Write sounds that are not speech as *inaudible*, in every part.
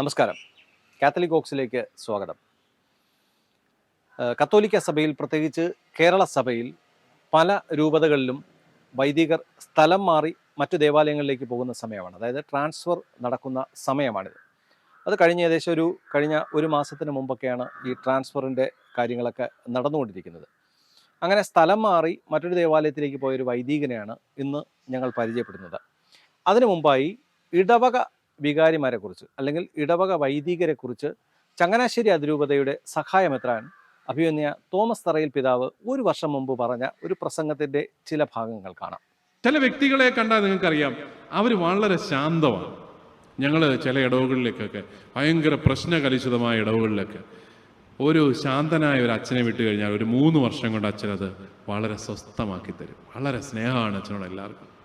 നമസ്കാരം. കാത്തലിക് ഓക്സിലേക്ക് സ്വാഗതം. കത്തോലിക്ക സഭയിൽ പ്രത്യേകിച്ച് കേരള സഭയിൽ പല രൂപതകളിലും വൈദികർ സ്ഥലം മാറി മറ്റു ദേവാലയങ്ങളിലേക്ക് പോകുന്ന സമയമാണ്. അതായത് ട്രാൻസ്ഫർ നടക്കുന്ന സമയമാണിത്. അത് കഴിഞ്ഞ ഏകദേശം ഒരു കഴിഞ്ഞ ഒരു മാസത്തിന് മുമ്പൊക്കെയാണ് ഈ ട്രാൻസ്ഫറിന്റെ കാര്യങ്ങളൊക്കെ നടന്നുകൊണ്ടിരിക്കുന്നത്. അങ്ങനെ സ്ഥലം മാറി മറ്റൊരു ദേവാലയത്തിലേക്ക് പോയൊരു വൈദികനെയാണ് ഇന്ന് ഞങ്ങൾ പരിചയപ്പെടുന്നത്. അതിനു മുമ്പായി ഇടവക വികാരിമാരെ കുറിച്ച് അല്ലെങ്കിൽ ഇടവക വൈദികരെക്കുറിച്ച് ചങ്ങനാശ്ശേരി അതിരൂപതയുടെ സഹായമെത്രാൻ അഭിമന്യ തോമസ് തറയിൽ പിതാവ് ഒരു വർഷം മുമ്പ് പറഞ്ഞ ഒരു പ്രസംഗത്തിന്റെ ചില ഭാഗങ്ങൾ കാണാം. ചില വ്യക്തികളെ കണ്ടാൽ നിങ്ങൾക്കറിയാം അവർ വളരെ ശാന്തമാണ്. ഞങ്ങൾ ചില ഇടവുകളിലേക്കൊക്കെ ഭയങ്കര പ്രശ്നകലുഷിതമായ ഇടവുകളിലൊക്കെ ഒരു ശാന്തനായ ഒരു അച്ഛനെ വിട്ട് കഴിഞ്ഞാൽ ഒരു മൂന്ന് വർഷം കൊണ്ട് അച്ഛനത് വളരെ സ്വസ്ഥമാക്കി തരും. വളരെ സ്നേഹമാണ് അച്ഛനോട് എല്ലാവർക്കും.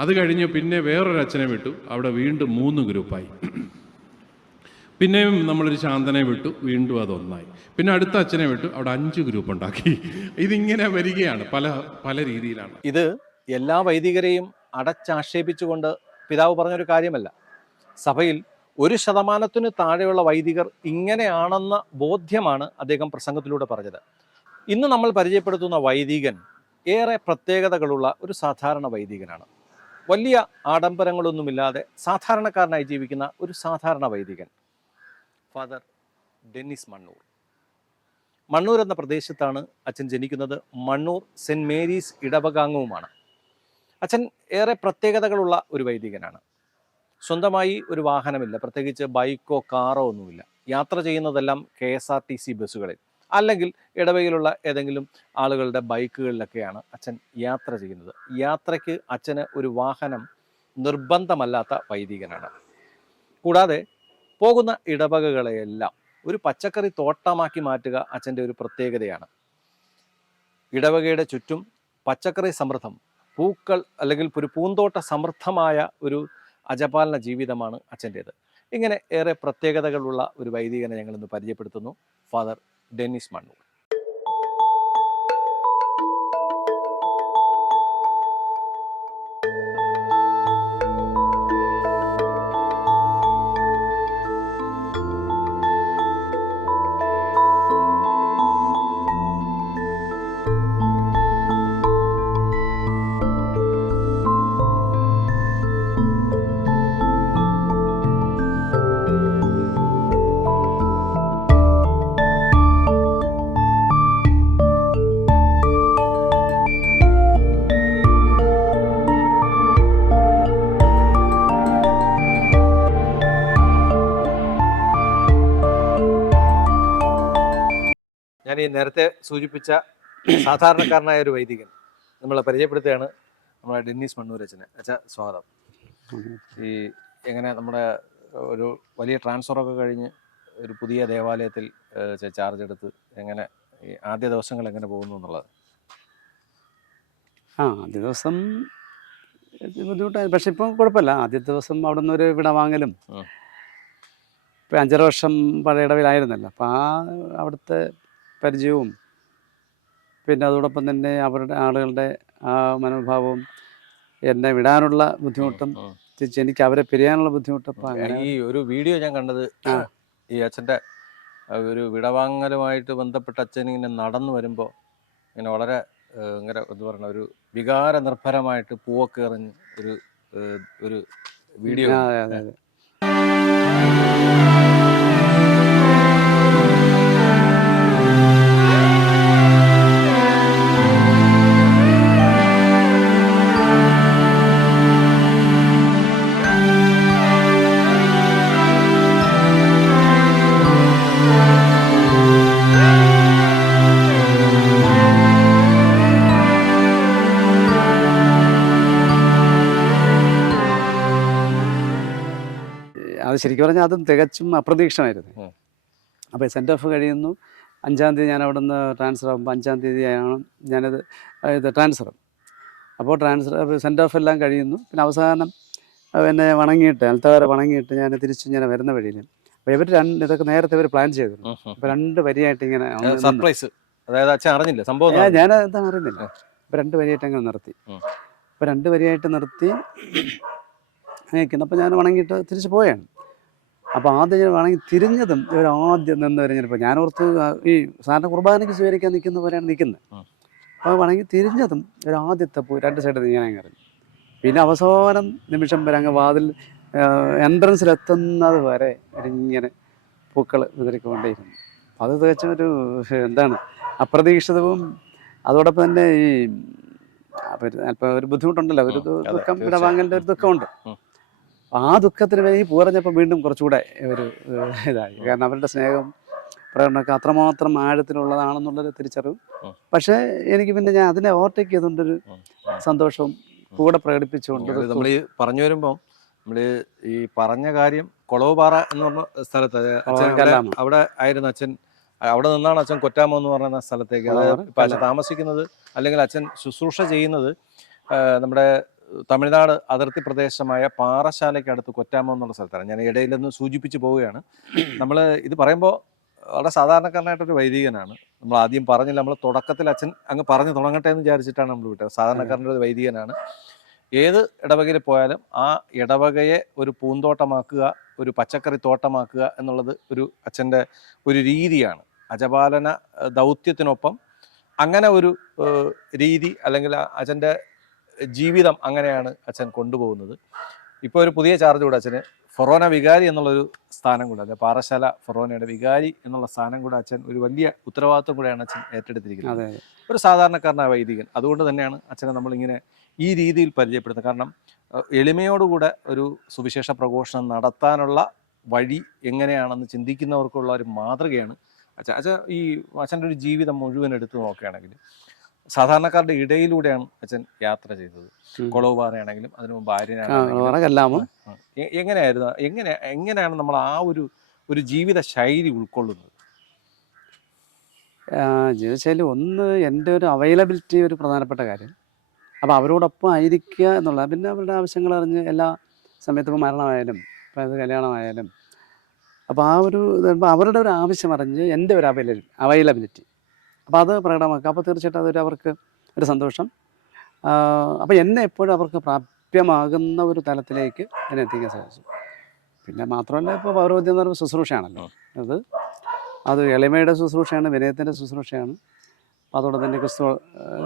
അത് കഴിഞ്ഞ് പിന്നെ വേറൊരു അച്ഛനെ വിട്ടു. അവിടെ വീണ്ടും മൂന്ന് ഗ്രൂപ്പായി. പിന്നെയും നമ്മളൊരു ശാന്തനെ വിട്ടു. വീണ്ടും അതൊന്നായി പിന്നെ അടുത്ത അച്ഛനെ വിട്ടു. അവിടെ അഞ്ച് ഗ്രൂപ്പ് ഉണ്ടാക്കി ഇതിങ്ങനെ വരികയാണ്. പല പല രീതിയിലാണ്. ഇത് എല്ലാ വൈദികരെയും അടച്ചാക്ഷേപിച്ചുകൊണ്ട് പിതാവ് പറഞ്ഞൊരു കാര്യമല്ല. സഭയിൽ ഒരു ശതമാനത്തിന് താഴെയുള്ള വൈദികർ ഇങ്ങനെയാണെന്ന ബോധ്യമാണ് അദ്ദേഹം പ്രസംഗത്തിലൂടെ പറഞ്ഞത്. ഇന്ന് നമ്മൾ പരിചയപ്പെടുത്തുന്ന വൈദികൻ ഏറെ പ്രത്യേകതകളുള്ള ഒരു സാധാരണ വൈദികനാണ്. വലിയ ആഡംബരങ്ങളൊന്നുമില്ലാതെ സാധാരണക്കാരനായി ജീവിക്കുന്ന ഒരു സാധാരണ വൈദികൻ. ഫാദർ ഡെന്നിസ് മണ്ണൂർ മണ്ണൂർ എന്ന പ്രദേശത്താണ് അച്ഛൻ ജനിക്കുന്നത്. മണ്ണൂർ സെന്റ് മേരീസ് ഇടവകാംഗവുമാണ്. അച്ഛൻ ഏറെ പ്രത്യേകതകളുള്ള ഒരു വൈദികനാണ്. സ്വന്തമായി ഒരു വാഹനമില്ല. പ്രത്യേകിച്ച് ബൈക്കോ കാറോ ഒന്നുമില്ല. യാത്ര ചെയ്യുന്നതെല്ലാം K S R T C ബസ്സുകളിൽ. അല്ലെങ്കിൽ ഇടവയിലുള്ള ഏതെങ്കിലും ആളുകളുടെ ബൈക്കുകളിലൊക്കെയാണ് അച്ഛൻ യാത്ര ചെയ്യുന്നത്. യാത്രയ്ക്ക് അച്ഛന് ഒരു വാഹനം നിർബന്ധമല്ലാത്ത വൈദികനാണ്. കൂടാതെ പോകുന്ന ഇടവകകളെയെല്ലാം ഒരു പച്ചക്കറി തോട്ടമാക്കി മാറ്റുക അച്ഛന്റെ ഒരു പ്രത്യേകതയാണ്. ഇടവകയുടെ ചുറ്റും പച്ചക്കറി സമൃദ്ധം പൂക്കൾ അല്ലെങ്കിൽ ഒരു പൂന്തോട്ട സമൃദ്ധമായ ഒരു അജപാലന ജീവിതമാണ് അച്ഛന്റേത്. ഇങ്ങനെ ഏറെ പ്രത്യേകതകളുള്ള ഒരു വൈദികനെ ഞങ്ങളിന്ന് പരിചയപ്പെടുത്തുന്നു. ഫാദർ ഡെന്നിസ് മണ്ണൂർ നേരത്തെ സൂചിപ്പിച്ച സാധാരണക്കാരനായ ഒരു വൈദികൻ നമ്മളെ പരിചയപ്പെടുത്തുകയാണ് നമ്മളെ ഡെന്നീസ് മണ്ണൂർ അച്ഛനെ അച്ഛ സ്വാഗതം. ഈ എങ്ങനെ നമ്മുടെ ഒരു വലിയ ട്രാൻസ്ഫറൊക്കെ കഴിഞ്ഞ് ഒരു പുതിയ ദേവാലയത്തിൽ ചാർജ് എടുത്ത് എങ്ങനെ ഈ ആദ്യ ദിവസങ്ങൾ എങ്ങനെ പോകുന്നു എന്നുള്ളത്? ആ ആദ്യ ദിവസം ബുദ്ധിമുട്ടായി പക്ഷെ ഇപ്പം കുഴപ്പമില്ല. ആദ്യത്തെ ദിവസം അവിടെ നിന്ന് ഒരു വിട വാങ്ങലും. ഉം. ഇപ്പം അഞ്ചര വർഷം പഴയ ഇടവിലായിരുന്നല്ലോ. അപ്പം ആ അവിടുത്തെ പരിചയവും. പിന്നെ അതോടൊപ്പം തന്നെ അവരുടെ ആളുകളുടെ ആ മനോഭാവവും എന്നെ വിടാനുള്ള ബുദ്ധിമുട്ടും. തിരിച്ച് എനിക്ക് അവരെ പിരിയാനുള്ള ബുദ്ധിമുട്ടും ഈ ഒരു വീഡിയോ ഞാൻ കണ്ടത് ഈ അച്ഛന്റെ ഒരു വിടവാങ്ങലുമായിട്ട് ബന്ധപ്പെട്ട് അച്ഛൻ ഇങ്ങനെ നടന്നു വരുമ്പോൾ ഇങ്ങനെ വളരെ ഇങ്ങനെ എന്ത് പറയണ ഒരു വികാര നിർഭരമായിട്ട് പൂവൊക്കെ എറിഞ്ഞ് ഒരു ഒരു വീഡിയോ പറഞ്ഞാൽ അതും തികച്ചും അപ്രതീക്ഷിതമായിരുന്നു. അപ്പോൾ സെന്റ് ഓഫ് കഴിയുന്നു. അഞ്ചാം തീയതി ഞാൻ അവിടെ നിന്ന് ട്രാൻസ്ഫർ ആകുമ്പോൾ അഞ്ചാം തീയതിയാണ് ഞാനത് ഇത് ട്രാൻസ്ഫർ അപ്പോൾ ട്രാൻസ്ഫർ സെന്റ് ഓഫ് എല്ലാം കഴിയുന്നു. പിന്നെ അവസാനം എന്നെ വണങ്ങിയിട്ട് അൽത്തവരെ വണങ്ങിയിട്ട് ഞാൻ തിരിച്ച് ഞാൻ വരുന്ന വഴിയിൽ അപ്പോൾ ഇവർ രണ്ട് ഇതൊക്കെ നേരത്തെ ഇവർ പ്ലാൻ ചെയ്തിരുന്നു. അപ്പോൾ രണ്ട് വരിയായിട്ട് ഇങ്ങനെ സർപ്രൈസ് അതായത് അച്ഛൻ അറിഞ്ഞില്ല സംഭവം ഞാൻ എന്താ അറിയുന്നില്ല അപ്പോൾ രണ്ട് വരിയായിട്ട് അങ്ങനെ നിർത്തി. അപ്പോൾ രണ്ട് വരിയായിട്ട് നിർത്തി. നിൽക്കുന്നു അപ്പോൾ ഞാൻ വണങ്ങിയിട്ട് തിരിച്ച് പോയാണ്. അപ്പോൾ ആദ്യം ഞാൻ വേണമെങ്കിൽ തിരിഞ്ഞതും ഇവർ ആദ്യം നിന്ന് തിരഞ്ഞെടുപ്പ്. ഞാൻ ഓർത്ത് ഈ സാറിന്റെ കുർബാനയ്ക്ക് സ്വീകരിക്കാൻ നിൽക്കുന്ന പോലെയാണ് നിൽക്കുന്നത്. അപ്പോൾ വേണമെങ്കിൽ തിരിഞ്ഞതും ഒരു ആദ്യത്തെ പോയി രണ്ട് സൈഡിൽ ഇങ്ങനെ അങ്ങ് പിന്നെ അവസാനം നിമിഷം വരെ അങ്ങ് വാതിൽ എൻട്രൻസിലെത്തുന്നത് വരെ ഇങ്ങനെ പൂക്കൾ വിതറിക്കൊണ്ടേയിരുന്നു. അത് തികച്ചും ഒരു എന്താണ് അപ്രതീക്ഷിതവും അതോടൊപ്പം തന്നെ ഈ അല്പം ഒരു ബുദ്ധിമുട്ടുണ്ടല്ലോ. ഒരു ദുഃഖം ഇടവാങ്ങലിന്റെ ഒരു ദുഃഖമുണ്ട്. ആ ദുഃഖത്തിന് വേണ്ടി ഈ പൂറഞ്ഞപ്പോൾ വീണ്ടും കുറച്ചുകൂടെ ഒരു ഇതായി. കാരണം അവരുടെ സ്നേഹം പ്രകടനമൊക്കെ അത്രമാത്രം ആഴത്തിലുള്ളതാണെന്നുള്ളൊരു തിരിച്ചറിവ്. പക്ഷേ എനിക്ക് പിന്നെ ഞാൻ അതിനെ ഓവർടേക്ക് ചെയ്തുകൊണ്ടൊരു. സന്തോഷവും കൂടെ പ്രകടിപ്പിച്ചുകൊണ്ട് നമ്മൾ ഈ പറഞ്ഞു വരുമ്പോൾ നമ്മൾ ഈ പറഞ്ഞ കാര്യം കൊളവുപാറ എന്ന് പറഞ്ഞ സ്ഥലത്ത് അവിടെ ആയിരുന്നു അച്ഛൻ അവിടെ നിന്നാണ് അച്ഛൻ കൊറ്റാമോ എന്ന് പറയുന്ന സ്ഥലത്തേക്ക് അതായത് ഇപ്പം അച്ഛൻ താമസിക്കുന്നത് അല്ലെങ്കിൽ അച്ഛൻ ശുശ്രൂഷ ചെയ്യുന്നത് നമ്മുടെ തമിഴ്നാട് അതിർത്തി പ്രദേശമായ പാറശാലയ്ക്ക് അടുത്ത് കൊറ്റാമോ എന്നുള്ള സ്ഥലത്താണ്. ഞാൻ ഇടയിൽ നിന്ന് സൂചിപ്പിച്ച് പോവുകയാണ്. നമ്മൾ ഇത് പറയുമ്പോൾ വളരെ സാധാരണക്കാരനായിട്ടൊരു വൈദികനാണ്. നമ്മൾ ആദ്യം പറഞ്ഞില്ല നമ്മൾ തുടക്കത്തിൽ അച്ഛൻ അങ്ങ് പറഞ്ഞു തുടങ്ങട്ടെ എന്ന് വിചാരിച്ചിട്ടാണ് നമ്മൾ വിട്ടത്. സാധാരണക്കാരന്റെ ഒരു വൈദികനാണ്. ഏത് ഇടവകയിൽ പോയാലും ആ ഇടവകയെ ഒരു പൂന്തോട്ടമാക്കുക ഒരു പച്ചക്കറി തോട്ടമാക്കുക എന്നുള്ളത് ഒരു അച്ഛന്റെ ഒരു രീതിയാണ്. അജപാലന ദൗത്യത്തിനൊപ്പം അങ്ങനെ ഒരു രീതി അല്ലെങ്കിൽ അച്ഛന്റെ ജീവിതം അങ്ങനെയാണ് അച്ഛൻ കൊണ്ടുപോകുന്നത്. ഇപ്പോൾ ഒരു പുതിയ ചാർജ് കൂടെ അച്ഛന് ഫൊറോന വികാരി എന്നുള്ളൊരു സ്ഥാനം കൂടെ അതെ പാറശാല ഫൊറോനയുടെ വികാരി എന്നുള്ള സ്ഥാനം കൂടെ അച്ഛൻ ഒരു വലിയ ഉത്തരവാദിത്വം കൂടെയാണ് അച്ഛൻ ഏറ്റെടുത്തിരിക്കുന്നത്. ഒരു സാധാരണക്കാരനായ വൈദികൻ. അതുകൊണ്ട് തന്നെയാണ് അച്ഛനെ നമ്മളിങ്ങനെ ഈ രീതിയിൽ പരിചയപ്പെടുന്നത് കാരണം എളിമയോടുകൂടെ ഒരു സുവിശേഷ പ്രഘോഷണം നടത്താനുള്ള വഴി എങ്ങനെയാണെന്ന് ചിന്തിക്കുന്നവർക്കുള്ള ഒരു മാതൃകയാണ് അച്ഛൻ. അച്ഛൻ ഈ അച്ഛന്റെ ഒരു ജീവിതം മുഴുവൻ എടുത്തു നോക്കുകയാണെങ്കിൽ സാധാരണക്കാരുടെ ഇടയിലൂടെയാണ് അച്ഛൻ യാത്ര ചെയ്തത്. കൊളവുപാറയാണെങ്കിലും അതിനു മുമ്പ് ആര്യനാണെങ്കിലും എങ്ങനെയായിരുന്നു? എങ്ങനെ എങ്ങനെയാണ് നമ്മൾ ആ ഒരു ഒരു ജീവിത ശൈലി ഉൾക്കൊള്ളുന്നത്? ജീവിതശൈലി ഒന്ന് എന്റെ ഒരു അവൈലബിലിറ്റി ഒരു പ്രധാനപ്പെട്ട കാര്യം. അപ്പോൾ അവരോടൊപ്പം ആയിരിക്കുക എന്നുള്ളത് പിന്നെ അവരുടെ ആവശ്യങ്ങൾ അറിഞ്ഞ് എല്ലാ സമയത്തും ഇപ്പോൾ മരണമായാലും ഇപ്പോൾ അത് കല്യാണമായാലും. അപ്പോൾ ആ ഒരു അവരുടെ ഒരു ആവശ്യം അറിഞ്ഞ് എന്റെ ഒരു അവൈലബിലിറ്റി അവൈലബിലിറ്റി അപ്പോൾ അത് പ്രകടമാക്കുക. അപ്പോൾ തീർച്ചയായിട്ടും അതൊരു അവർക്ക് ഒരു സന്തോഷം. അപ്പോൾ എന്നെ എപ്പോഴും അവർക്ക് പ്രാപ്യമാകുന്ന ഒരു തലത്തിലേക്ക് എന്നെ എത്തിക്കാൻ സാധിച്ചു. പിന്നെ മാത്രമല്ല ഇപ്പോൾ പൗരോദ്യം എന്ന് പറയുമ്പോൾ ശുശ്രൂഷയാണല്ലോ. അത് അത് എളിമയുടെ ശുശ്രൂഷയാണ് വിനയത്തിന്റെ ശുശ്രൂഷയാണ് അതോടെ തന്നെ ക്രിസ്തു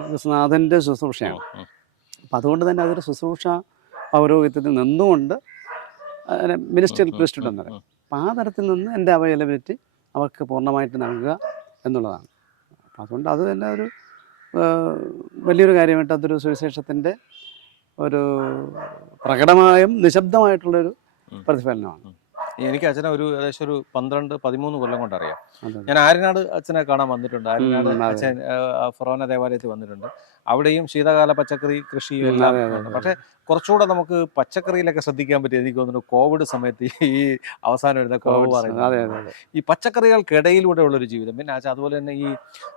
ക്രിസ്തുനാഥന്റെ ശുശ്രൂഷയാണ്. അപ്പം അതുകൊണ്ട് തന്നെ അതൊരു ശുശ്രൂഷ പൗരോഹിത്യത്തിൽ നിന്നുകൊണ്ട് മിനിസ്റ്റർ പ്രിസ്റ്റഡ് എന്ന് പറയും. അപ്പം ആ തരത്തിൽ നിന്ന് എന്റെ അവൈലബിലിറ്റി അവർക്ക് പൂർണമായിട്ട് നൽകുക എന്നുള്ളതാണ്. അതുകൊണ്ട് അത് തന്നെ ഒരു വലിയൊരു കാര്യമായിട്ട് അതൊരു സുവിശേഷത്തിന്റെ ഒരു പ്രകടമായും നിശബ്ദമായിട്ടുള്ളൊരു. പ്രതിഫലനമാണ് എനിക്ക് അച്ഛനെ ഒരു ഏകദേശം ഒരു പന്ത്രണ്ട് പതിമൂന്ന് കൊല്ലം കൊണ്ട് അറിയാം ഞാൻ ആര്യനാട് അച്ഛനെ കാണാൻ വന്നിട്ടുണ്ട്. ആര്യനാട്. അച്ഛൻ ഫൊറോന ദേവാലയത്തിൽ വന്നിട്ടുണ്ട്. അവിടെയും ശീതകാല പച്ചക്കറി കൃഷിയും എല്ലാം. പക്ഷേ കുറച്ചുകൂടെ നമുക്ക് പച്ചക്കറിയിലൊക്കെ ശ്രദ്ധിക്കാൻ പറ്റി എനിക്ക് തോന്നുന്നു കോവിഡ് സമയത്ത് ഈ അവസാനം വരുന്ന കോവിഡ് പറയുന്നത് ഈ പച്ചക്കറികൾക്കിടയിലൂടെ ഉള്ളൊരു ജീവിതം. പിന്നെ അച്ഛൻ അതുപോലെ തന്നെ ഈ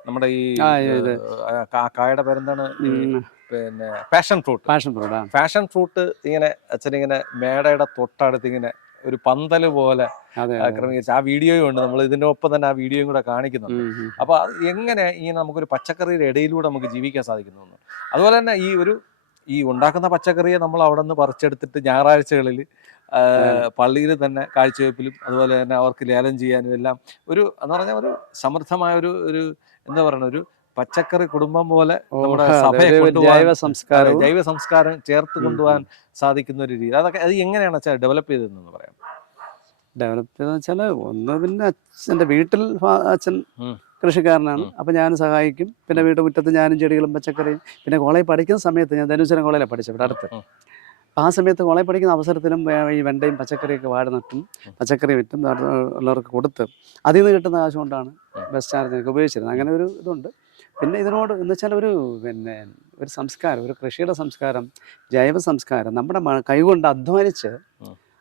നമ്മുടെ ഈ ആ, ഇത്. ആ, കാ- കായുടെ പേരെന്താണ്? പിന്നെ passion fruit. Passion fruit passion fruit ഇങ്ങനെ അച്ഛനിങ്ങനെ മേടയുടെ തൊട്ടടുത്ത് ഇങ്ങനെ ഒരു പന്തൽ പോലെ ക്രമീകരിച്ച് ആ വീഡിയോയും ഉണ്ട്. നമ്മൾ ഇതിന്റെ ഒപ്പം തന്നെ ആ വീഡിയോയും കൂടെ കാണിക്കുന്നുണ്ട്. അപ്പൊ അത് എങ്ങനെ ഈ നമുക്കൊരു പച്ചക്കറിയുടെ ഇടയിലൂടെ നമുക്ക് ജീവിക്കാൻ സാധിക്കുന്നു. അതുപോലെ തന്നെ ഈ ഒരു ഈ ഉണ്ടാക്കുന്ന പച്ചക്കറിയെ നമ്മൾ അവിടെ നിന്ന് പറിച്ചെടുത്തിട്ട് ഞായറാഴ്ചകളിൽ പള്ളിയിൽ തന്നെ കാഴ്ചവെപ്പിലും അതുപോലെ തന്നെ അവർക്ക് ലേലം ചെയ്യാനും എല്ലാം ഒരു എന്ന് പറഞ്ഞാൽ ഒരു സമൃദ്ധമായ ഒരു ഒരു എന്താ പറയുക ഒരു പച്ചക്കറി കുടുംബം പോലെ നമ്മുടെ സഭയെ ജൈവ സംസ്കാരം ജൈവ സംസ്കാരം ചേർത്ത് കൊണ്ടുപോകാൻ സാധിക്കുന്ന ഒരു രീതി അതൊക്കെ അത് എങ്ങനെയാണ് വെച്ചാൽ ഡെവലപ്പ് ചെയ്തതെന്ന് പറയാം ഡെവലപ്പ് ചെയ്തെന്ന് വെച്ചാൽ ഒന്ന് പിന്നെ അച്ഛന്റെ വീട്ടിൽ അച്ഛൻ. കൃഷിക്കാരനാണ്. അപ്പം ഞാനും സഹായിക്കും. പിന്നെ വീട്ടു മുറ്റത്ത് ഞാനും ചെടികളും പച്ചക്കറിയും. പിന്നെ കോളേജ് പഠിക്കുന്ന സമയത്ത് ഞാൻ ധനുശ്വരം കോളേജിലാണ് പഠിച്ചത് ഇവിടെ അടുത്ത്. ആ സമയത്ത് കോളേജ് പഠിക്കുന്ന അവസരത്തിലും ഈ വെണ്ടയും പച്ചക്കറിയൊക്കെ വാഴ നട്ടും പച്ചക്കറി വിറ്റും ഉള്ളവർക്ക് കൊടുത്ത് അതിൽ നിന്ന് കിട്ടുന്ന കാശ് കൊണ്ടാണ്. ബസ് ചാർജ് ഉപയോഗിച്ചിരുന്നത്. അങ്ങനെ ഒരു ഇതുണ്ട്. പിന്നെ ഇതിനോട് എന്ന് വെച്ചാൽ ഒരു പിന്നെ ഒരു സംസ്കാരം ഒരു കൃഷിയുടെ സംസ്കാരം ജൈവ സംസ്കാരം നമ്മുടെ കൈകൊണ്ട് അധ്വാനിച്ച്.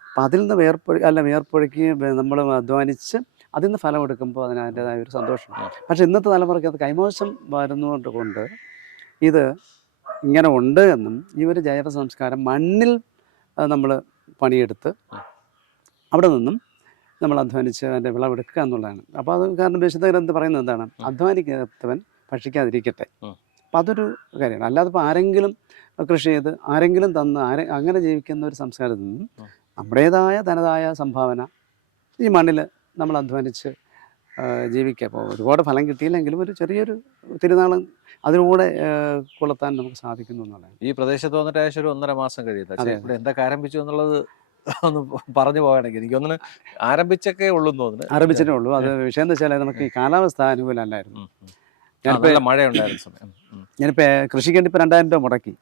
അപ്പം അതിൽ നിന്ന് വേർപ്പൊഴി അല്ല വേർപ്പൊഴുക്കുകയും നമ്മൾ അധ്വാനിച്ച് അതിൽ നിന്ന് ഫലം എടുക്കുമ്പോൾ അതിന് അതിന്റെതായ ഒരു സന്തോഷം പക്ഷേ ഇന്നത്തെ തലമുറയ്ക്ക് അത് കൈമോശം വരുന്നതുകൊണ്ട് കൊണ്ട് ഇത് ഇങ്ങനെ ഉണ്ട് എന്നും ഈ ഒരു ജൈവ സംസ്കാരം മണ്ണിൽ നമ്മൾ പണിയെടുത്ത്. അവിടെ നിന്നും നമ്മൾ അധ്വാനിച്ച് അതിന്റെ വിളവെടുക്കുക എന്നുള്ളതാണ്. അപ്പോൾ അത് കാരണം വിശുദ്ധ ഗ്രന്ഥം പറയുന്നത് എന്താണ്? അധ്വാനിക്കാത്തവൻ ഭക്ഷിക്കാതിരിക്കട്ടെ. അപ്പം അതൊരു കാര്യമാണ്. അല്ലാതെ ഇപ്പോൾ ആരെങ്കിലും കൃഷി ചെയ്ത് ആരെങ്കിലും തന്ന് ആരെ അങ്ങനെ ജീവിക്കുന്ന ഒരു സംസ്കാരത്തിൽ നിന്നും നമ്മുടേതായ തനതായ സംഭാവന ഈ മണ്ണിൽ നമ്മൾ അധ്വാനിച്ച് ജീവിക്കുക. അപ്പോൾ ഒരുപാട് ഫലം കിട്ടിയില്ലെങ്കിലും ഒരു ചെറിയൊരു തിരുനാളം അതിലൂടെ കൊളുത്താൻ നമുക്ക് സാധിക്കുന്നു എന്നുള്ളതാണ്. ഈ പ്രദേശത്ത് വന്നിട്ട് ഏകദേശം ഒരു ഒന്നര മാസം കഴിയുന്നത്. ഇവിടെ എന്തൊക്കെ ആരംഭിച്ചു എന്നുള്ളത് ഒന്ന് പറഞ്ഞു എനിക്ക് എനിക്കൊന്ന് ആരംഭിച്ചൊക്കെ ഉള്ളൂ എന്ന് തോന്നുന്നു. ആരംഭിച്ചിട്ടേ ഉള്ളൂ. അത് വിഷയം എന്താ വെച്ചാൽ നമുക്ക് ഈ കാലാവസ്ഥ അനുകൂലമല്ലായിരുന്നു. നല്ല മഴയുണ്ടായിരുന്ന സമയം. ഉം, ഞാനിപ്പോൾ കൃഷിക്ക് വേണ്ടി ഇപ്പോൾ രണ്ടായിരം രൂപ മുടക്കി.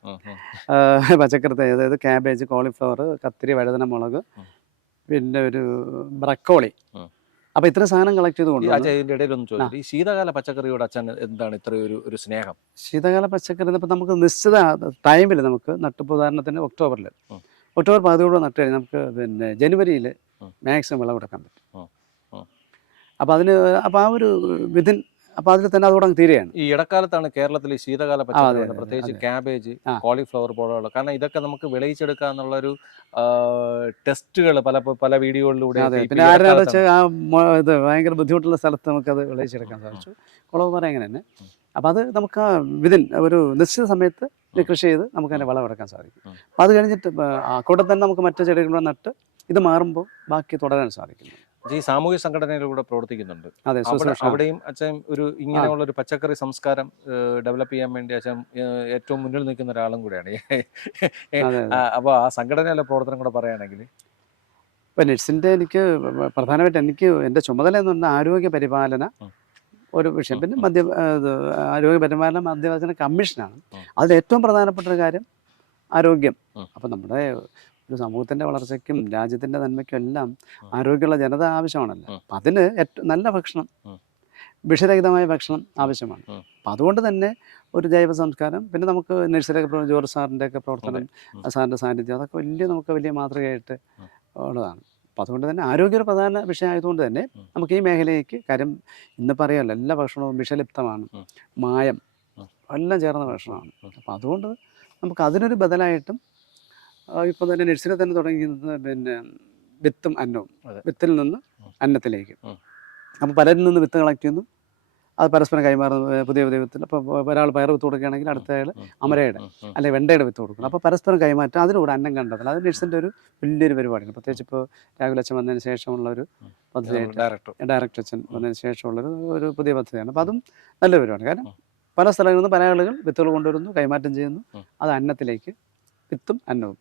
പച്ചക്കറി അതായത് ക്യാബേജ് കോളിഫ്ലവർ കത്തിരി വഴുതന മുളക് പിന്നെ ഒരു ബ്രക്കോളി. അപ്പൊ ഇത്ര സാധനം കളക്ട് ചെയ്തുകൊണ്ട് ഈ ശീതകാല പച്ചക്കറിയോട് അച്ഛൻ എന്താണ് ഇത്ര ഒരു ഒരു സ്നേഹം? ശീതകാല പച്ചക്കറി ഇപ്പം നമുക്ക് നിശ്ചിത ടൈമിൽ നമുക്ക് നട്ടിപ്പോൾ ഉദാഹരണത്തിന് ഒക്ടോബറിൽ ഒക്ടോബർ പതിനോട് നട്ട് കഴിഞ്ഞാൽ നമുക്ക് പിന്നെ ജനുവരിയിൽ മാക്സിമം വിളവെടുക്കാൻ പറ്റും. അപ്പോൾ അതിന് അപ്പൊ ആ ഒരു വിതിൻ അപ്പോൾ അതിൽ തന്നെ അതോടെ തീരെയാണ് ഈ ഇടക്കാലത്താണ് കേരളത്തിൽ ഈ ശീതകാല പച്ചക്കറികൾ പ്രത്യേകിച്ച്. ക്യാബേജ് കോളിഫ്ലവർ പോലുള്ള കാരണം ഇതൊക്കെ നമുക്ക് വിളയിച്ചെടുക്കുക എന്നുള്ളൊരു ടെസ്റ്റുകൾ പല പല വീഡിയോകളിലൂടെ പിന്നെ ആരുടെ വെച്ചാൽ ആ ഇത് ഭയങ്കര ബുദ്ധിമുട്ടുള്ള സ്ഥലത്ത് നമുക്കത് വിളയിച്ചെടുക്കാൻ സാധിച്ചു. കുളവ് പറ അങ്ങനെ തന്നെ. അപ്പോൾ അത് നമുക്ക് വിതിൻ ഒരു നിശ്ചിത സമയത്ത് കൃഷി ചെയ്ത് നമുക്ക് അതിനെ വിളവെടുക്കാൻ സാധിക്കും അപ്പൊ അത് കഴിഞ്ഞിട്ട് കൂടെ തന്നെ നമുക്ക് മറ്റു ചെടികളുടെ നട്ട് ഇത് മാറുമ്പോൾ ബാക്കി തുടരാൻ സാധിക്കുന്നു. ഈ സാമൂഹ്യ സംഘടനയിലൂടെ പ്രവർത്തിക്കുന്നുണ്ട്. അവിടെയും അച്ഛൻ ഒരു ഇങ്ങനെയുള്ള ഒരു പച്ചക്കറി സംസ്കാരം ഡെവലപ്പ് ചെയ്യാൻ വേണ്ടി അച്ഛൻ ഏറ്റവും മുന്നിൽ നിൽക്കുന്ന ഒരാളും കൂടെയാണ്. അതെ ആ, അപ്പൊ ആ സംഘടനയിലെ പ്രവർത്തനം കൂടെ പറയുകയാണെങ്കിൽ? ഇപ്പം നെറ്റ്സിന്റെ എനിക്ക് പ്രധാനമായിട്ട് എനിക്ക് എന്റെ ചുമതല എന്ന് പറഞ്ഞാൽ ആരോഗ്യ പരിപാലന ഒരു വിഷയം. പിന്നെ മദ്യ ആരോഗ്യ പരിപാലന മദ്യവചന കമ്മീഷനാണ്. അതിൽ ഏറ്റവും പ്രധാനപ്പെട്ട ഒരു കാര്യം ആരോഗ്യം. അപ്പം നമ്മുടെ ഒരു സമൂഹത്തിന്റെ വളർച്ചയ്ക്കും രാജ്യത്തിന്റെ നന്മയ്ക്കും എല്ലാം. ആരോഗ്യമുള്ള ജനത ആവശ്യമാണല്ലോ. അപ്പം അതിന് ഏറ്റവും നല്ല ഭക്ഷണം. വിഷരഹിതമായ ഭക്ഷണം ആവശ്യമാണ്. അപ്പം അതുകൊണ്ട് തന്നെ ഒരു ജൈവ സംസ്കാരം പിന്നെ നമുക്ക് നഴ്സറിയൊക്കെ ജോർജ് സാറിന്റെ ഒക്കെ പ്രവർത്തനം. സാറിന്റെ സാന്നിധ്യം അതൊക്കെ വലിയ നമുക്ക് വലിയ മാതൃകയായിട്ട്. ഉള്ളതാണ് അപ്പം അതുകൊണ്ട് തന്നെ ആരോഗ്യ ഒരു പ്രധാന വിഷയമായതുകൊണ്ട് തന്നെ നമുക്ക് ഈ മേഖലയ്ക്ക് കാര്യം ഇന്ന് പറയാമല്ലോ എല്ലാ ഭക്ഷണവും വിഷലിപ്തമാണ് മായം എല്ലാം ചേർന്ന ഭക്ഷണമാണ് അപ്പോൾ അപ്പം അതുകൊണ്ട് നമുക്ക് അതിനൊരു ബദലായിട്ടും ഇപ്പം തന്നെ നഴ്സറി തന്നെ തുടങ്ങിയത് പിന്നെ വിത്തും അന്നവും. വിത്തിൽ നിന്ന് അന്നത്തിലേക്ക്. അപ്പോൾ പലരിൽ നിന്ന് വിത്ത് കളക്ട് ചെയ്യുന്നു. അത് പരസ്പരം കൈമാറുന്നു പുതിയ പുതിയ വിത്തിൽ. അപ്പോൾ ഒരാൾ പയർ വിത്ത് കൊടുക്കുകയാണെങ്കിൽ അടുത്ത ആൾ അമരയുടെ അല്ലെ വെണ്ടയുടെ വിത്ത് കൊടുക്കണം അപ്പോൾ പരസ്പരം കൈമാറ്റം അതിലൂടെ അന്നം കണ്ടതല്ല അത് നഴ്സിന്റെ ഒരു വലിയൊരു പരിപാടിയാണ്. പ്രത്യേകിച്ച് ഇപ്പോൾ രാഹുൽ അച്ഛൻ വന്നതിന് ശേഷമുള്ള ഒരു പദ്ധതിയായിട്ട് ഡയറക്ടർ. ഡയറക്ടർ അച്ഛൻ വന്നതിന് ശേഷമുള്ളൊരു ഒരു പുതിയ പദ്ധതിയാണ്. അപ്പോൾ അതും നല്ല പരിപാടി കാരണം പല സ്ഥലങ്ങളിൽ നിന്ന് പല ആളുകൾ വിത്തുകൾ കൊണ്ടുവരുന്നു കൈമാറ്റം ചെയ്യുന്നു. അത് അന്നത്തിലേക്ക് വിത്തും അന്നവും.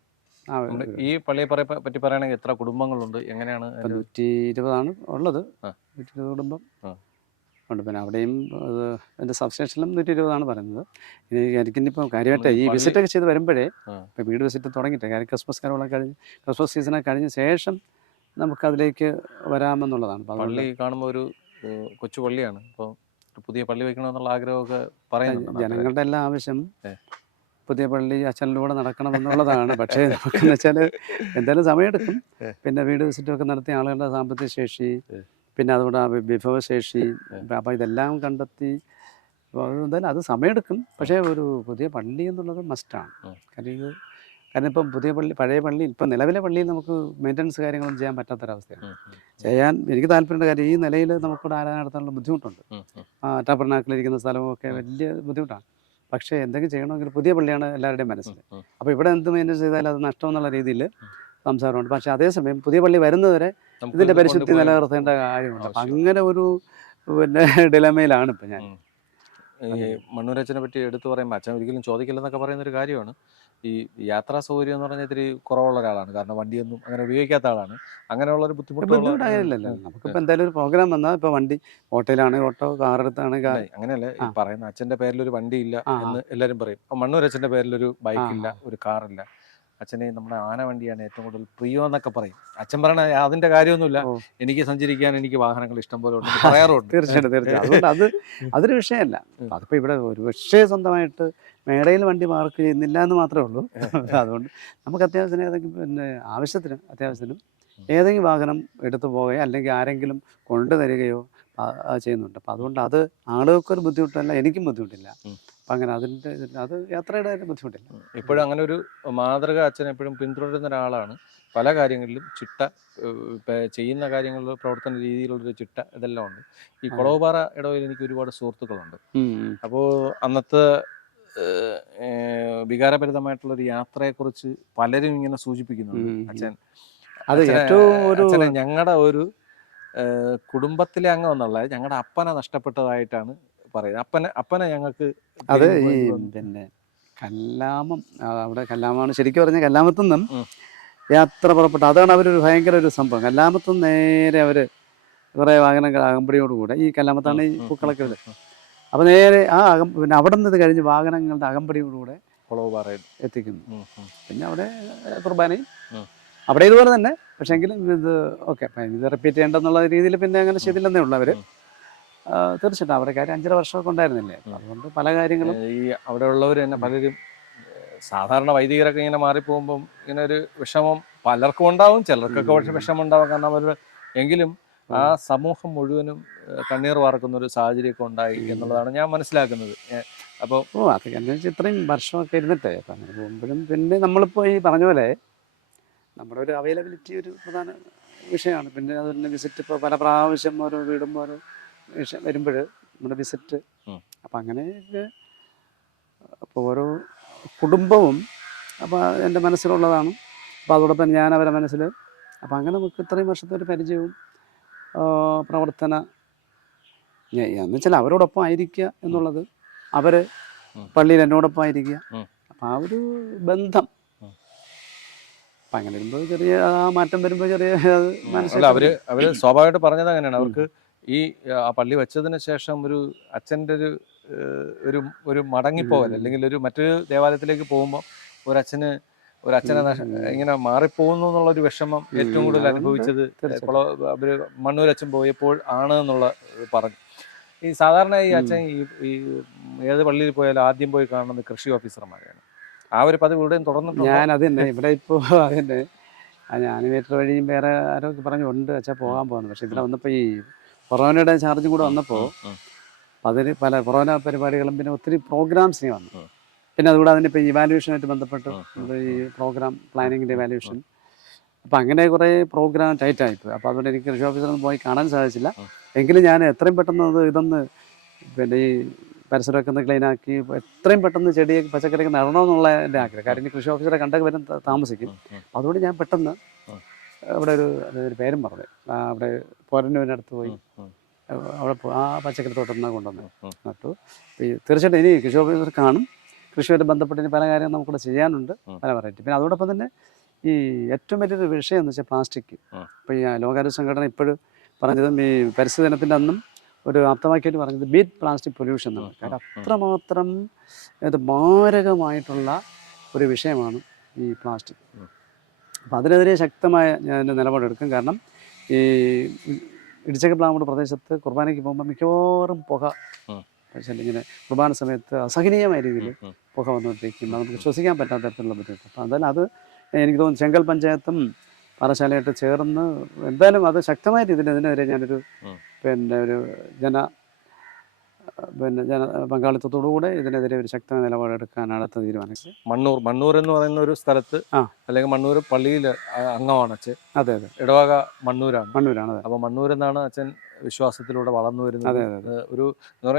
ഈ പള്ളിയെ പറയ പറ്റി പറയുകയാണെങ്കിൽ എത്ര കുടുംബങ്ങളുണ്ട്? എങ്ങനെയാണ് നൂറ്റി ഇരുപതാണ് ഉള്ളത്. നൂറ്റി ഇരുപത് കുടുംബം. ഉണ്ട്. പിന്നെ അവിടെയും അത് എന്റെ സബ്സ്റ്റേഷനിലും നൂറ്റി ഇരുപതാണ് പറയുന്നത്. ഇനി എനിക്കിന്നിപ്പോൾ കാര്യമായിട്ട് ഈ പള്ളി- വിസിറ്റൊക്കെ ചെയ്ത് വരുമ്പോഴേ. ഇപ്പോൾ വീട് വിസിറ്റ് തുടങ്ങിയിട്ട് കാര്യം ക്രിസ്മസ് കാലം കഴിഞ്ഞ് ക്രിസ്മസ് സീസണൊക്കെ കഴിഞ്ഞ ശേഷം നമുക്ക് അതിലേക്ക് വരാമെന്നുള്ളതാണ് പള്ളി കാണുമ്പോൾ ഒരു കൊച്ചു പള്ളിയാണ്. അപ്പോൾ പുതിയ പള്ളി വെക്കണമെന്നുള്ള ആഗ്രഹമൊക്കെ പറയുന്നുണ്ട് ജനങ്ങളുടെ എല്ലാ ആവശ്യം. പുതിയ പള്ളി അച്ഛനിലൂടെ നടക്കണം എന്നുള്ളതാണ് പക്ഷേ നമുക്കെന്ന് വെച്ചാൽ എന്തായാലും സമയമെടുക്കും. പിന്നെ വീട് വിസിറ്റൊക്കെ നടത്തിയ ആളുകളുടെ സാമ്പത്തിക ശേഷി പിന്നെ അതുകൊണ്ട് ആ വിഭവശേഷി അപ്പം ഇതെല്ലാം കണ്ടെത്തി എന്തായാലും അത് സമയമെടുക്കും. പക്ഷേ ഒരു പുതിയ പള്ളി എന്നുള്ളത് മസ്റ്റാണ്. കാര്യം ഇത് കാരണം ഇപ്പം പുതിയ പള്ളി പഴയ പള്ളി ഇപ്പം നിലവിലെ പള്ളിയിൽ നമുക്ക് മെയിന്റനൻസ് കാര്യങ്ങളൊന്നും ചെയ്യാൻ പറ്റാത്തൊരവസ്ഥയാണ്. ചെയ്യാൻ എനിക്ക് താല്പര്യമുണ്ട്. കാര്യം ഈ നിലയിൽ നമുക്കിവിടെ ആരാധന നടത്താനുള്ള ബുദ്ധിമുട്ടുണ്ട്. ആ ടബർനാക്കിലിരിക്കുന്ന സ്ഥലമൊക്കെ വലിയ ബുദ്ധിമുട്ടാണ്. പക്ഷേ എന്തെങ്കിലും ചെയ്യണമെങ്കിൽ പുതിയ പള്ളിയാണ് എല്ലാവരുടെയും മനസ്സിൽ. അപ്പോൾ ഇവിടെ എന്ത് മെയിന്റെയിൻ ചെയ്താലും അത് നഷ്ടം എന്നുള്ള രീതിയിൽ സംസാരമുണ്ട്. പക്ഷേ അതേസമയം പുതിയ പള്ളി വരുന്നതുവരെ നമുക്ക് ഇതിന്റെ ഇത് പരിശുദ്ധി നിലനിർത്തേണ്ട കാര്യമുണ്ട്. അപ്പം അങ്ങനെ ഒരു പിന്നെ *laughs* ഡിലമയിലാണ് ഇപ്പം ഞാൻ. ഈ മണ്ണൂരച്ചനെ പറ്റി എടുത്തു പറയുമ്പോൾ അച്ഛൻ ഒരിക്കലും ചോദിക്കില്ലെന്നൊക്കെ പറയുന്ന ഒരു കാര്യമാണ്. ഈ യാത്രാ സൗകര്യം എന്ന് പറഞ്ഞാൽ ഇത്തിരി കുറവുള്ള ഒരാളാണ്. കാരണം വണ്ടിയൊന്നും അങ്ങനെ ഉപയോഗിക്കാത്ത ആളാണ്. അങ്ങനെയുള്ള ഒരു ബുദ്ധിമുട്ടുള്ള ബുദ്ധിമുട്ടായില്ലല്ലോ നമുക്കിപ്പോൾ എന്തായാലും ഒരു പ്രോഗ്രാം വന്നാൽ ഇപ്പോൾ വണ്ടി ഹോട്ടലാണ് ഓട്ടോ കാർ ഇല്ല, അങ്ങനെയല്ല. ഈ. പറയുന്ന അച്ഛന്റെ പേരിൽ ഒരു വണ്ടി ഇല്ല. എന്ന് എല്ലാരും പറയും. അപ്പൊ മണ്ണൂർ അച്ഛന്റെ പേരിൽ ഒരു ബൈക്ക് ഇല്ല ഒരു കാറില്ല. അച്ഛനെ നമ്മുടെ ആന വണ്ടിയാണ് ഏറ്റവും കൂടുതൽ പ്രിയം എന്നൊക്കെ പറയും. അച്ഛൻ പറയണ അതിന്റെ കാര്യമൊന്നുമില്ല. എനിക്ക് സഞ്ചരിക്കാൻ എനിക്ക് വാഹനങ്ങൾ ഇഷ്ടം പോലെ ഉണ്ട്. പറയാറുണ്ട് തീർച്ചയായിട്ടും തീർച്ചയായും അതുകൊണ്ട് അത് അതൊരു വിഷയമല്ല. അതിപ്പോ ഇവിടെ ഒരു പക്ഷേ സ്വന്തമായിട്ട് മേടയിൽ വണ്ടി മാർക്ക് ചെയ്യുന്നില്ല എന്ന് മാത്രമേ ഉള്ളൂ. അതുകൊണ്ട് നമുക്ക് അത്യാവശ്യത്തിന് ഏതെങ്കിലും പിന്നെ ആവശ്യത്തിന് അത്യാവശ്യത്തിനും ഏതെങ്കിലും വാഹനം എടുത്തു പോവുകയോ അല്ലെങ്കിൽ ആരെങ്കിലും കൊണ്ടുതരികയോ ചെയ്യുന്നുണ്ട് അപ്പം അതുകൊണ്ട് അത് ആളുകൾക്കൊരു ബുദ്ധിമുട്ടല്ല എനിക്കും ബുദ്ധിമുട്ടില്ല. അപ്പം അങ്ങനെ അതിന്റെ അത് യാത്രയുടെ കാര്യം ബുദ്ധിമുട്ടില്ല ഇപ്പോഴും അങ്ങനെ ഒരു മാതൃക അച്ഛൻ എപ്പോഴും പിന്തുടരുന്ന ഒരാളാണ് പല കാര്യങ്ങളിലും ചിട്ട ചെയ്യുന്ന കാര്യങ്ങളിൽ പ്രവർത്തന രീതിയിലുള്ളൊരു ചിട്ട ഇതെല്ലാം ഉണ്ട് ഈ. കുളവുപാറ ഇടവയിൽ എനിക്ക് ഒരുപാട് സുഹൃത്തുക്കളുണ്ട്. അപ്പോൾ അന്നത്തെ വികാരഭരിതമായിട്ടുള്ളൊരു യാത്രയെക്കുറിച്ച് പലരും ഇങ്ങനെ സൂചിപ്പിക്കുന്നുണ്ട്. അച്ഛൻ അത് ഏറ്റവും ഒരു ഞങ്ങളുടെ ഒരു കുടുംബത്തിലെ അംഗം എന്നുള്ളത് ഞങ്ങളുടെ അപ്പനെ നഷ്ടപ്പെട്ടതായിട്ടാണ് പറയുന്നത് അപ്പനെ അപ്പനെ ഞങ്ങൾക്ക് അത് ഈ പിന്നെ കല്ലാമം അവിടെ കല്ലാമാണ് ശരിക്കും പറഞ്ഞ കല്ലാമത്തു നിന്നും യാത്ര പുറപ്പെട്ടു അതാണ് അവരൊരു ഭയങ്കര ഒരു സംഭവം കല്ലാമത്തു നേരെ അവർ കുറേ വാഹനങ്ങൾ അകമ്പടിയോടുകൂടെ ഈ കല്ലാമത്താണ് ഈ പൂക്കളൊക്കെ. അപ്പോൾ നേരെ ആ അകം പിന്നെ അവിടെ നിന്ന് ഇത് കഴിഞ്ഞ് വാഹനങ്ങളുടെ അകമ്പടിയോടുകൂടെ എത്തിക്കുന്നു. പിന്നെ അവിടെ കുർബാനയും. അവിടെ ഇതുപോലെ തന്നെ. പക്ഷേ എങ്കിലും ഇത് ഓക്കെ ഇത് റിപ്പീറ്റ് ചെയ്യേണ്ടെന്നുള്ള രീതിയിൽ പിന്നെ അങ്ങനെ ചെയ്തില്ലെന്നേ ഉള്ളൂ അവർ തീർച്ചയായിട്ടും അവരുടെ കാര്യം അഞ്ചര വർഷമൊക്കെ ഉണ്ടായിരുന്നില്ലേ? അതുകൊണ്ട് പല കാര്യങ്ങളും ഈ അവിടെ ഉള്ളവർ തന്നെ പലരും സാധാരണ വൈദികരൊക്കെ ഇങ്ങനെ മാറിപ്പോകുമ്പം ഇങ്ങനെ ഒരു വിഷമം പലർക്കും ഉണ്ടാവും ചിലർക്കൊക്കെ പക്ഷെ വിഷമം ഉണ്ടാവും കാരണം അവർ എങ്കിലും ആ സമൂഹം മുഴുവനും കണ്ണീർ വാർക്കുന്ന ഒരു സാഹചര്യമൊക്കെ ഉണ്ടായി എന്നുള്ളതാണ് ഞാൻ മനസ്സിലാക്കുന്നത്. അപ്പോൾ ഓ വെച്ചാൽ ഇത്രയും വർഷമൊക്കെ ഇരുന്നിട്ടേ. പോകുമ്പോഴും പിന്നെ നമ്മളിപ്പോൾ ഈ പറഞ്ഞ പോലെ നമ്മുടെ ഒരു അവൈലബിലിറ്റി ഒരു പ്രധാന വിഷയമാണ് പിന്നെ അതുപോലെ വിസിറ്റ് ഇപ്പോൾ പല പ്രാവശ്യം ഓരോ വീടും ഓരോ വിഷയം വരുമ്പോൾ നമ്മുടെ വിസിറ്റ്. അപ്പം അങ്ങനെയൊക്കെ അപ്പോൾ ഓരോ കുടുംബവും അപ്പോൾ എന്റെ മനസ്സിലുള്ളതാണ് അപ്പോൾ അതോടൊപ്പം ഞാൻ അവരുടെ മനസ്സിൽ അപ്പോൾ അങ്ങനെ നമുക്ക് ഇത്രയും വർഷത്തെ ഒരു പരിചയവും പ്രവർത്തന എന്ന് വെച്ചാൽ അവരോടൊപ്പം ആയിരിക്കുക എന്നുള്ളത് അവർ പള്ളിയിൽ എന്നോടൊപ്പം ആയിരിക്കുക. അപ്പം ആ ഒരു ബന്ധം. അപ്പം അങ്ങനെ വരുമ്പോൾ ചെറിയ ആ മാറ്റം വരുമ്പോൾ ചെറിയ അത് അല്ല അവർ അവർ സ്വാഭാവികമായിട്ട് പറഞ്ഞത് അങ്ങനെയാണ്. അവർക്ക് ഈ ആ പള്ളി വെച്ചതിന് ശേഷം ഒരു അച്ഛന്റെ ഒരു ഏഹ്, ഒരു ഒരു മടങ്ങിപ്പോവൽ അല്ലെങ്കിൽ ഒരു മറ്റൊരു ദേവാലയത്തിലേക്ക് പോകുമ്പോൾ ഒരു അച്ഛന് ഒരു അച്ഛനെ നഷ-. ഇങ്ങനെ മാറിപ്പോകുന്നു എന്നുള്ള ഒരു വിഷമം ഏറ്റവും കൂടുതൽ അതുകൊണ്ട് അനുഭവിച്ചത് തീർച്ചയായിട്ടും. അവർ മണ്ണൂർ അച്ഛൻ പോയപ്പോൾ ആണ് എന്നുള്ള പറഞ്ഞു. ഈ സാധാരണ ഈ അച്ഛൻ ഈ ഈ ഏത് പള്ളിയിൽ പോയാലും ആദ്യം പോയി കാണുന്നത് കൃഷി ഓഫീസർമാരെയാണ്. ആ ഒരു പതിവ് ഇവിടെയും തുടർന്നു ഞാൻ അത് തന്നെ ഇവിടെ ഇപ്പോൾ അതിന്റെ ആനിമേറ്റർ വഴിയും വേറെ ആരോ പറഞ്ഞു ഉണ്ട് വെച്ചാൽ പോകാൻ പോകുന്നു പക്ഷെ ഇവിടെ വന്നപ്പോൾ ഈ കൊറോണയുടെ ചാർജും കൂടെ വന്നപ്പോൾ അതിന് പല കൊറോണ പരിപാടികളും പിന്നെ ഒത്തിരി പ്രോഗ്രാംസിന് വന്നു. പിന്നെ അതുകൂടെ അതിന്റെ ഇപ്പോൾ ഇവാലുവേഷനായിട്ട് ബന്ധപ്പെട്ട് ഈ പ്രോഗ്രാം പ്ലാനിങ്ങിന്റെ ഇവാലുവേഷൻ അപ്പം അങ്ങനെ കുറേ പ്രോഗ്രാം ടൈറ്റ് ആയിപ്പോയി അപ്പോൾ അതുകൊണ്ട് എനിക്ക് കൃഷി ഓഫീസറൊന്നും പോയി കാണാൻ സാധിച്ചില്ല. എങ്കിലും ഞാൻ എത്രയും പെട്ടെന്ന് അത് ഇതൊന്ന് പിന്നെ ഈ പരിസരമൊക്കെ ഒന്ന് ക്ലീനാക്കി എത്രയും പെട്ടെന്ന് ചെടി പച്ചക്കറിയൊക്കെ നടണമെന്നുള്ള എന്റെ ആഗ്രഹം. കാര്യം കൃഷി ഓഫീസറെ കണ്ടൊക്കെ വരും താമസിക്കും. അതുകൊണ്ട് ഞാൻ പെട്ടെന്ന്. അവിടെ ഒരു ഒരു പേരും പറഞ്ഞു. അവിടെ പോരന്നൂരിനടുത്ത് പോയി. അവിടെ ആ പച്ചക്കറി തോട്ടം നിന്നാണ് കൊണ്ടുവന്നത്. നട്ടു തീർച്ചയായിട്ടും ഇനി കൃഷി ഓഫീസർ കാണും. കൃഷിയുമായിട്ട് ബന്ധപ്പെട്ട് ഇനി പല കാര്യങ്ങളും നമുക്കിവിടെ ചെയ്യാനുണ്ട്. പല വെറൈറ്റി പിന്നെ അതോടൊപ്പം തന്നെ ഈ ഏറ്റവും വലിയൊരു വിഷയം എന്ന് വെച്ചാൽ പ്ലാസ്റ്റിക്. ഇപ്പം ഇപ്പോൾ ഈ ലോകാരോഗ്യ സംഘടന ഇപ്പോഴും പറഞ്ഞതും ഈ പരിസ്ഥിതി ദിനത്തിന്റെ അന്നും ഒരു അർത്ഥമാക്കിയിട്ട് പറഞ്ഞത് ബീറ്റ് പ്ലാസ്റ്റിക് പൊല്യൂഷൻ എന്നാണ് ഉം, കാരണം അത്രമാത്രം ഇത് മാരകമായിട്ടുള്ള ഒരു വിഷയമാണ് ഈ പ്ലാസ്റ്റിക്. അപ്പം അതിനെതിരെ ശക്തമായ ഞാൻ നിലപാടെടുക്കും കാരണം ഈ ഇടിച്ചക്ക പ്ലാമൂട് പ്രദേശത്ത് കുർബാനയ്ക്ക് പോകുമ്പോൾ മിക്കവാറും പുക. ഇങ്ങനെ കുർബാന സമയത്ത് അസഹനീയമായ രീതിയിൽ. പുക വന്നുകൊണ്ടിരിക്കും നമുക്ക് ശ്വസിക്കാൻ പറ്റാത്ത തരത്തിലുള്ള ബുദ്ധിമുട്ട് അപ്പം എന്തായാലും അത് എനിക്ക് തോന്നുന്നു ചെങ്കൽ പഞ്ചായത്തും പാറശാലയായിട്ട് ചേർന്ന് എന്തായാലും അത് ശക്തമായ രീതിയിൽ ഇതിനെതിരെ ഞാനൊരു. പിന്നെ ഒരു ജന പിന്നെ ജന പങ്കാളിത്തത്തോടുകൂടെ ഇതിനെതിരെ ഒരു ശക്തമായ നിലപാടെടുക്കാനാണ് അടുത്ത തീരുമാനിച്ചത്. മണ്ണൂർ മണ്ണൂർ എന്ന് പറയുന്ന ഒരു സ്ഥലത്ത്. അല്ലെങ്കിൽ മണ്ണൂർ പള്ളിയിൽ അംഗമാണ് അച്ഛൻ. അതെ അതെ. ഇടവക മണ്ണൂരാണ്. മണ്ണൂരാണ് അപ്പൊ മണ്ണൂർ എന്നാണ് അച്ഛൻ വിശ്വാസത്തിലൂടെ വളർന്നു വരുന്നത്. ഒരു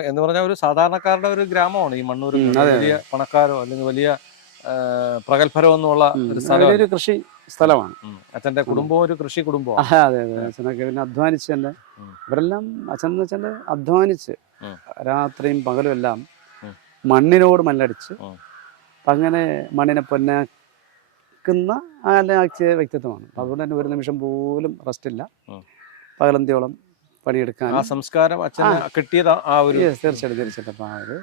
എന്ന് പറഞ്ഞാൽ ഒരു സാധാരണക്കാരുടെ ഒരു ഗ്രാമമാണ് ഈ മണ്ണൂർ വലിയ പണക്കാരോ അല്ലെങ്കിൽ വലിയ പ്രഗത്ഭരോ എന്നുള്ള ഒരു സ്ഥലം ഒരു കൃഷി സ്ഥലമാണ്. അച്ഛന്റെ കുടുംബം ഒരു കൃഷി കുടുംബം അതെ അതെ. അച്ഛനൊക്കെ പിന്നെ അധ്വാനിച്ച് തന്നെ ഇവരെല്ലാം അച്ഛൻ എന്ന് വെച്ചാൽ അധ്വാനിച്ച് രാത്രിയും പകലും എല്ലാം. മണ്ണിനോട് മല്ലടിച്ച് അങ്ങനെ മണ്ണിനെ പൊന്നാക്കുന്ന ആക്കിയ വ്യക്തിത്വമാണ്. അതുകൊണ്ട് തന്നെ ഒരു നിമിഷം പോലും റെസ്റ്റ് ഇല്ല. പകലന്തിയോളം പണിയെടുക്കാൻ. ആ സംസ്കാരം അച്ഛൻ കിട്ടിയത് ആ ഒരു തീർച്ചയായിട്ടും തീർച്ചയായിട്ടും. അപ്പം ആ ഒരു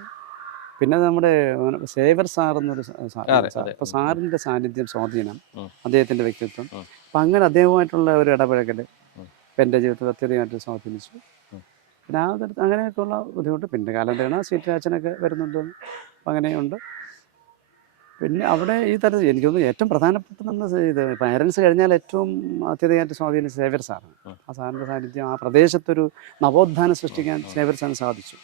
പിന്നെ നമ്മുടെ സേവർ സാർ എന്നൊരു അപ്പൊ സാറിന്റെ സാന്നിധ്യം സ്വാധീനം അദ്ദേഹത്തിന്റെ വ്യക്തിത്വം. അപ്പൊ അങ്ങനെ അദ്ദേഹവുമായിട്ടുള്ള ഒരു ഇടപഴകൽ എന്റെ എന്റെ ജീവിതത്തിൽ അത്യധികമായിട്ട് സ്വാധീനിച്ചു. പിന്നെ ആ തരത്തിൽ അങ്ങനെയൊക്കെയുള്ള ബുദ്ധിമുട്ട്. പിന്നെ കാലന്തരണ സീറ്റ് അച്ഛനൊക്കെ വരുന്നുണ്ട്. അങ്ങനെയുണ്ട്. പിന്നെ അവിടെ ഈ തരത്തിൽ എനിക്ക് തോന്നുന്നു ഏറ്റവും പ്രധാനപ്പെട്ട ഇത് പാരൻസ് കഴിഞ്ഞാൽ ഏറ്റവും അത്യധികമായിട്ട് സ്വാധീനിച്ച സേവർ സാറാണ്. ആ സാറിന്റെ സാന്നിധ്യം ആ പ്രദേശത്തൊരു നവോത്ഥാനം സൃഷ്ടിക്കാൻ സേവർ സേവ്യർ സാറിന് സാധിച്ചു.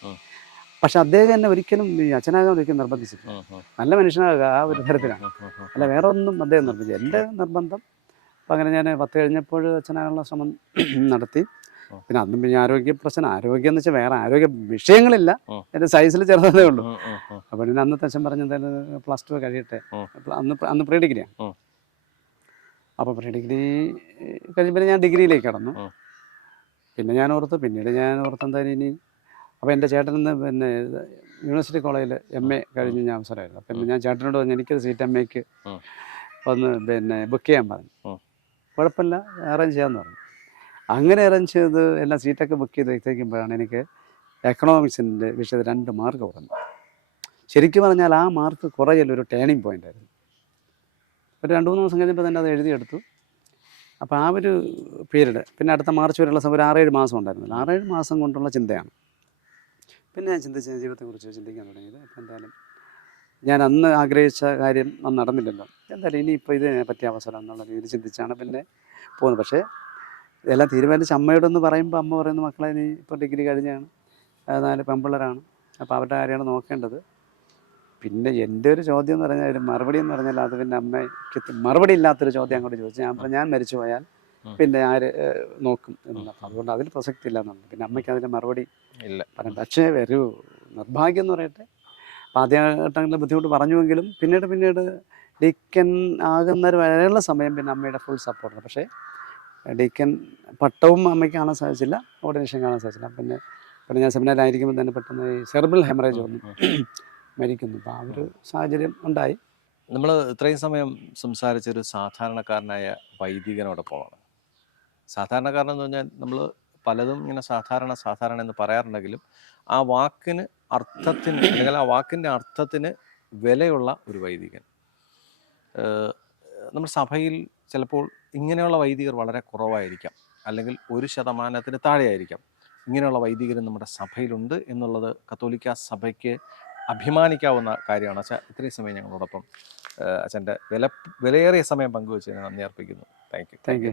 പക്ഷെ അദ്ദേഹം എന്നെ ഒരിക്കലും അച്ഛനാകാൻ ഒരിക്കലും നിർബന്ധിച്ചില്ല നല്ല മനുഷ്യനാകുക ആ ഒരു തരത്തിലാണ്. അല്ല വേറെ ഒന്നും അദ്ദേഹം നിർബന്ധിച്ചു എന്റെ നിർബന്ധം അപ്പം അങ്ങനെ ഞാൻ പത്ത് കഴിഞ്ഞപ്പോൾ അച്ഛനാകാനുള്ള ശ്രമം നടത്തി. പിന്നെ അന്നും പിന്നെ ആരോഗ്യ പ്രശ്നം. ആരോഗ്യം എന്ന് വെച്ചാൽ വേറെ ആരോഗ്യ വിഷയങ്ങളില്ല. എന്റെ സൈസിൽ ചെറുതേ ഉള്ളൂ. അപ്പോൾ പിന്നെ അന്നത്തെ അച്ഛൻ പറഞ്ഞു എന്തായാലും പ്ലസ് ടു കഴിയട്ടെ അന്ന് അന്ന് പ്രീ ഡിഗ്രിയാണ്. അപ്പോൾ പ്രീ ഡിഗ്രി കഴിയുമ്പോൾ ഞാൻ ഡിഗ്രിയിലേക്ക് കടന്നു. പിന്നെ ഞാൻ ഓർത്തു പിന്നീട് ഞാൻ ഓർത്ത് എന്തായാലും ഇനി അപ്പോൾ എന്റെ ചേട്ടനെന്ന് പിന്നെ യൂണിവേഴ്സിറ്റി കോളേജിൽ എം എ കഴിഞ്ഞ് ഞാൻ അവസരമായിരുന്നു. അപ്പം ഞാൻ ചേട്ടനോട് പറഞ്ഞു എനിക്കൊരു സീറ്റ് എം എക്ക് ഒന്ന് പിന്നെ ബുക്ക് ചെയ്യാൻ പറഞ്ഞു. കുഴപ്പമില്ല അറേഞ്ച് ചെയ്യാമെന്ന് പറഞ്ഞു. അങ്ങനെ അറേഞ്ച് ചെയ്ത് എല്ലാം സീറ്റൊക്കെ ബുക്ക് ചെയ്ത് വെച്ചേക്കുമ്പോഴാണ് എനിക്ക് എക്കണോമിക്സിന്റെ വിഷയത്തിൽ രണ്ട് മാർക്ക് കുറഞ്ഞു ശരിക്കും പറഞ്ഞാൽ ആ മാർക്ക് കുറയല്ല ഒരു ടേണിംഗ് പോയിന്റ് ആയിരുന്നു. ഒരു രണ്ട് മൂന്ന് ദിവസം കഴിഞ്ഞപ്പോൾ തന്നെ അത് എഴുതിയെടുത്തു. അപ്പോൾ ആ ഒരു പീരീഡ് പിന്നെ അടുത്ത മാർച്ച് വരെയുള്ള സമയം ഒരു ആറേഴ് മാസം ഉണ്ടായിരുന്നില്ല. ആറേഴ് മാസം കൊണ്ടുള്ള ചിന്തയാണ്. പിന്നെ ഞാൻ ചിന്തിച്ച് ജീവിതത്തെക്കുറിച്ച് ചിന്തിക്കാൻ തുടങ്ങിയത് അപ്പം എന്തായാലും ഞാൻ അന്ന് ആഗ്രഹിച്ച കാര്യം അന്ന് നടന്നില്ലല്ലോ. എന്തായാലും ഇനിയിപ്പോൾ ഇതിനെ പറ്റിയ അവസരം എന്നുള്ള രീതിയിൽ ചിന്തിച്ചാണ് പിന്നെ പോകുന്നത്. പക്ഷേ ഇതെല്ലാം തീരുമാനിച്ച് അമ്മയോടൊന്ന് പറയുമ്പോൾ അമ്മ പറയുന്ന മക്കളെ ഇനി ഇപ്പോൾ ഡിഗ്രി കഴിഞ്ഞാണ്. നാല് പെമ്പിള്ളേരാണ് അപ്പോൾ അവരുടെ കാര്യമാണ് നോക്കേണ്ടത്. പിന്നെ എന്റെ ഒരു ചോദ്യം എന്ന് പറഞ്ഞാൽ ഒരു മറുപടി എന്ന് പറഞ്ഞാൽ അത് പിന്നെ അമ്മയ്ക്ക് മറുപടി ഇല്ലാത്തൊരു ചോദ്യം അങ്ങോട്ട് ചോദിച്ചു. ഞാൻ ഞാൻ മരിച്ചു പോയാൽ. പിന്നെ ആര് നോക്കും എന്ന് അതുകൊണ്ട് അതിൽ പ്രസക്തി ഇല്ല എന്നുള്ളത് പിന്നെ അമ്മയ്ക്ക് അതിന്റെ മറുപടി ഇല്ല. പറയാം പക്ഷേ ഒരു നിർഭാഗ്യം എന്ന് പറയട്ടെ. അപ്പം ആദ്യഘട്ടങ്ങളിൽ ബുദ്ധിമുട്ട് പറഞ്ഞുവെങ്കിലും പിന്നീട് പിന്നീട് ഡീക്കൻ ആകുന്ന വരെയുള്ള സമയം പിന്നെ അമ്മയുടെ ഫുൾ സപ്പോർട്ടാണ് പക്ഷേ ഡീക്കൻ പട്ടവും അമ്മയ്ക്ക് കാണാൻ സാധിച്ചില്ല. ഓർഡിനേഷൻ കാണാൻ സാധിച്ചില്ല. പിന്നെ പിന്നെ ഞാൻ സെമിനാറിലായിരിക്കുമ്പോൾ തന്നെ പെട്ടെന്ന് ഈ സെർബിൾ ഹെമറേജ് വന്നു മരിക്കുന്നു. അപ്പോൾ ആ ഒരു സാഹചര്യം ഉണ്ടായി. നമ്മൾ ഇത്രയും സമയം സംസാരിച്ചൊരു സാധാരണക്കാരനായ വൈദികനോടൊപ്പമാണ്. സാധാരണക്കാരൻ എന്ന് പറഞ്ഞാൽ നമ്മൾ പലതും ഇങ്ങനെ സാധാരണ സാധാരണ എന്ന് പറയാറുണ്ടെങ്കിലും ആ വാക്കിന് അർത്ഥത്തിന് *clears throat* അല്ലെങ്കിൽ ആ വാക്കിന്റെ അർത്ഥത്തിന് വിലയുള്ള ഒരു വൈദികൻ. നമ്മൾ നമ്മുടെ സഭയിൽ ചിലപ്പോൾ ഇങ്ങനെയുള്ള വൈദികർ വളരെ കുറവായിരിക്കാം. അല്ലെങ്കിൽ ഒരു ശതമാനത്തിന് താഴെയായിരിക്കാം. ഇങ്ങനെയുള്ള വൈദികർ നമ്മുടെ സഭയിലുണ്ട് എന്നുള്ളത് കത്തോലിക്ക സഭയ്ക്ക് അഭിമാനിക്കാവുന്ന കാര്യമാണ്. അച്ഛാ ഇത്രയും സമയം ഞങ്ങളോടൊപ്പം അച്ഛന്റെ വില വിലയേറിയ സമയം പങ്കുവെച്ചതിന് നന്ദി അർപ്പിക്കുന്നു. Thank you thank you